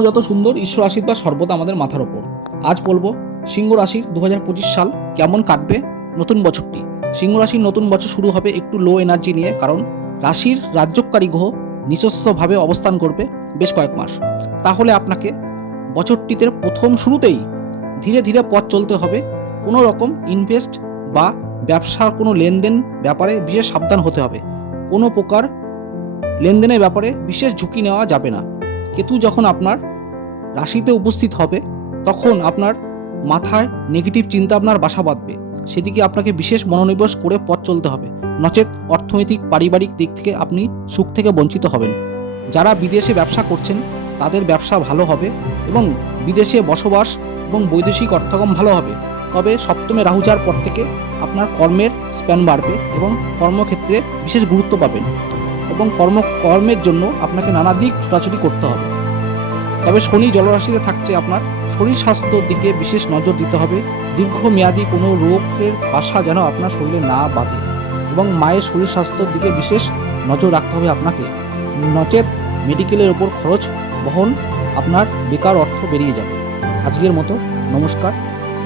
যত সুন্দর, ঈশ্বর আশীর্বাদ সর্বদা আমাদের মাথার ওপর। আজ বলবো সিংহ রাশির 2025 সাল কেমন কাটবে, নতুন বছরটি। সিংহ রাশির নতুন বছর শুরু হবে একটু লো এনার্জি নিয়ে, কারণ রাশির রাজ্যকারী গ্রহ নিচস্থভাবে অবস্থান করবে বেশ কয়েক মাস। তাহলে আপনাকে বছরটিতে প্রথম শুরুতেই ধীরে ধীরে পথ চলতে হবে। কোনো রকম ইনভেস্ট বা ব্যবসার কোনো লেনদেন ব্যাপারে বিশেষ সাবধান হতে হবে। কোনো প্রকার লেনদেনের ব্যাপারে বিশেষ ঝুঁকি নেওয়া যাবে না। কেতু যখন আপনার রাশিতে উপস্থিত হবে তখন আপনার মাথায় নেগেটিভ চিন্তা আপনার বাসা বাঁধবে। সেদিকে আপনাকে বিশেষ মনোনিবেশ করে পথ চলতে হবে, নচেত অর্থনৈতিক পারিবারিক দিক থেকে আপনি সুখ থেকে বঞ্চিত হবেন। যারা বিদেশে ব্যবসা করছেন তাদের ব্যবসা ভালো হবে এবং বিদেশে বসবাস এবং বৈদেশিক অর্থাগম ভালো হবে। তবে সপ্তমে রাহু যাওয়ার পর থেকে আপনার কর্মের স্প্যান বাড়বে এবং কর্মক্ষেত্রে বিশেষ গুরুত্ব পাবেন এবং কর্মের জন্য আপনাকে নানা দিক ছোটাছুটি করতে হবে। তবে শনি জলরাশিতে থাকছে, আপনার শরীর স্বাস্থ্যর দিকে বিশেষ নজর দিতে হবে। দীর্ঘমেয়াদী কোনো রোগের বাসা যেন আপনার শরীরে না বাঁধে এবং মায়ের শরীর স্বাস্থ্যর দিকে বিশেষ নজর রাখতে হবে আপনাকে, নচেত মেডিকেলের ওপর খরচ বহন আপনার বেকার অর্থ বেরিয়ে যাবে। আজকের মতো নমস্কার।